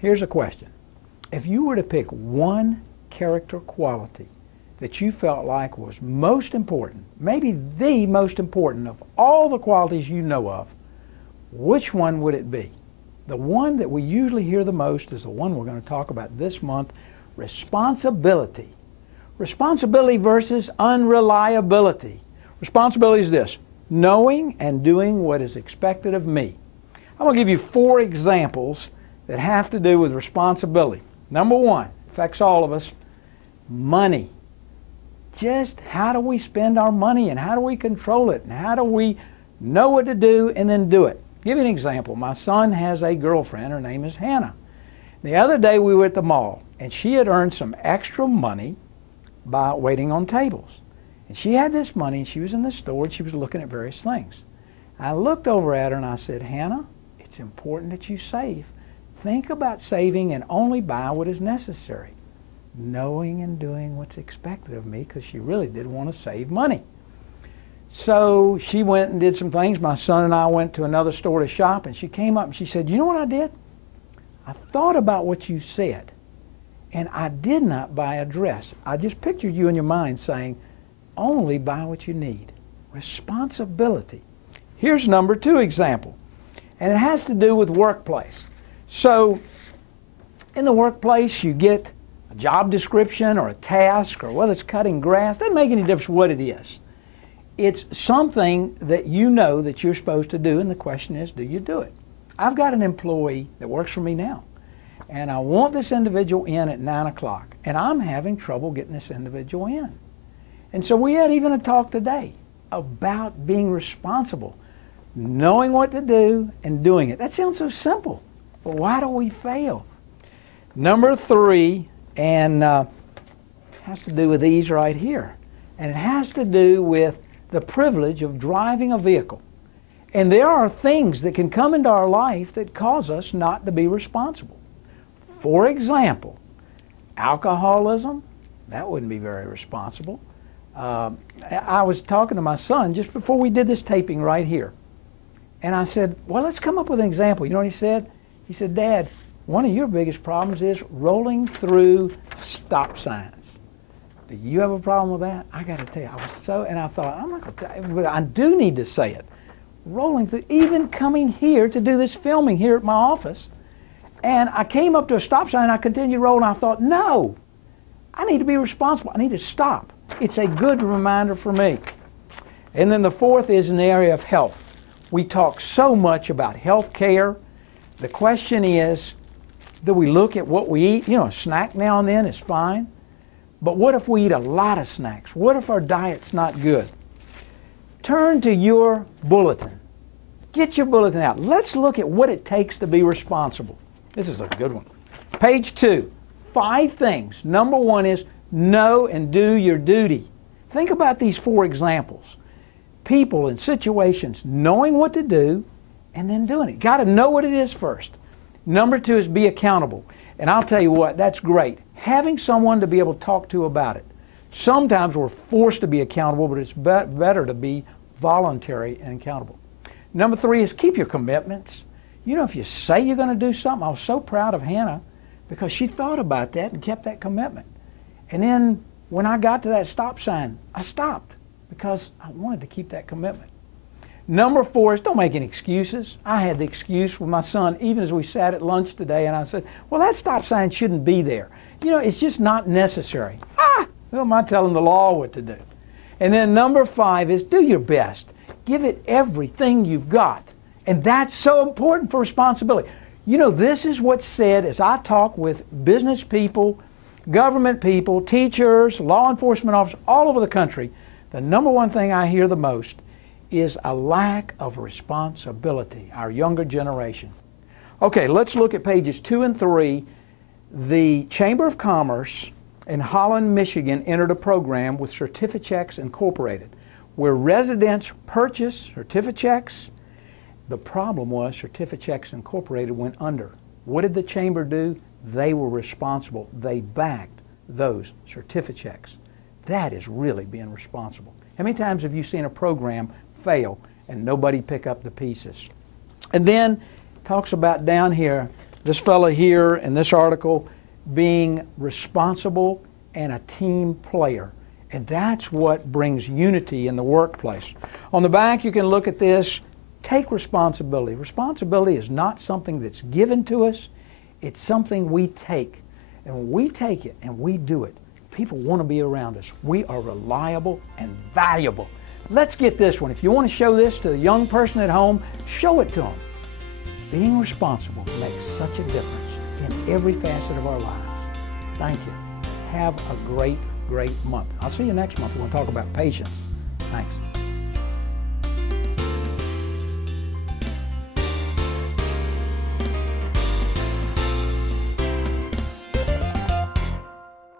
Here's a question. If you were to pick one character quality that you felt like was most important, maybe the most important of all the qualities you know of, which one would it be? The one that we usually hear the most is the one we're going to talk about this month, responsibility. Responsibility versus unreliability. Responsibility is this: knowing and doing what is expected of me. I'm going to give you 4 examples that have to do with responsibility. Number 1, affects all of us, money. Just how do we spend our money and how do we control it and how do we know what to do and then do it? I'll give you an example. My son has a girlfriend. Her name is Hannah. The other day we were at the mall and she had earned some extra money by waiting on tables. And she had this money and she was in the store and she was looking at various things. I looked over at her and I said, Hannah, it's important that you save. Think about saving and only buy what is necessary. Knowing and doing what's expected of me, because she really did want to save money. So she went and did some things. My son and I went to another store to shop and she came up and she said, you know what I did? I thought about what you said and I did not buy a dress. I just pictured you in your mind saying, only buy what you need. Responsibility. Here's number 2 example, and it has to do with workplace. So in the workplace you get a job description or a task, or whether it's cutting grass, doesn't make any difference what it is. It's something that you know that you're supposed to do, and the question is, do you do it? I've got an employee that works for me now, and I want this individual in at 9 o'clock, and I'm having trouble getting this individual in. And so we had even a talk today about being responsible, knowing what to do and doing it. That sounds so simple, but why do we fail? Number 3, and has to do with these right here, and it has to do with the privilege of driving a vehicle. And there are things that can come into our life that cause us not to be responsible. For example, alcoholism, that wouldn't be very responsible. I was talking to my son just before we did this taping right here, and I said, well, let's come up with an example. You know what he said? He said, Dad, one of your biggest problems is rolling through stop signs. Do you have a problem with that? I got to tell you, I was so, and I thought, I'm not going to tell you, but I do need to say it. Rolling through, even coming here to do this filming here at my office, and I came up to a stop sign and I continued rolling. I thought, no, I need to be responsible. I need to stop. It's a good reminder for me. And then the 4th is in the area of health. We talk so much about health care. The question is, do we look at what we eat? You know, a snack now and then is fine. But what if we eat a lot of snacks? What if our diet's not good? Turn to your bulletin. Get your bulletin out. Let's look at what it takes to be responsible. This is a good one. Page 2, 5 things. Number 1 is know and do your duty. Think about these 4 examples. People and situations knowing what to do and then doing it. Got to know what it is first. Number 2 is be accountable. And I'll tell you what, that's great. Having someone to be able to talk to about it. Sometimes we're forced to be accountable, but it's better to be voluntary and accountable. Number 3 is keep your commitments. You know, if you say you're going to do something, I was so proud of Hannah because she thought about that and kept that commitment. And then when I got to that stop sign, I stopped because I wanted to keep that commitment. Number 4 is don't make any excuses. I had the excuse with my son even as we sat at lunch today, and I said, well, that stop sign shouldn't be there. You know, it's just not necessary. Who am I telling the law what to do? And then number 5 is do your best. Give it everything you've got. And that's so important for responsibility. You know, this is what's said as I talk with business people, government people, teachers, law enforcement officers all over the country. The number 1 thing I hear the most is a lack of responsibility, our younger generation. Okay, let's look at pages 2 and 3. The Chamber of Commerce in Holland, Michigan entered a program with Certifichecks Incorporated where residents purchase Certifichecks. The problem was Certifichecks Incorporated went under. What did the chamber do? They were responsible. They backed those Certifichecks. That is really being responsible. How many times have you seen a program fail and nobody pick up the pieces? And then talks about down here this fella here in this article being responsible and a team player. And that's what brings unity in the workplace. On the back, you can look at this. Take responsibility. Responsibility is not something that's given to us. It's something we take. And when we take it and we do it, people want to be around us. We are reliable and valuable. Let's get this one. If you want to show this to a young person at home, show it to them. Being responsible makes such a difference in every facet of our lives. Thank you. Have a great month. I'll see you next month. We're going to talk about patience. Thanks.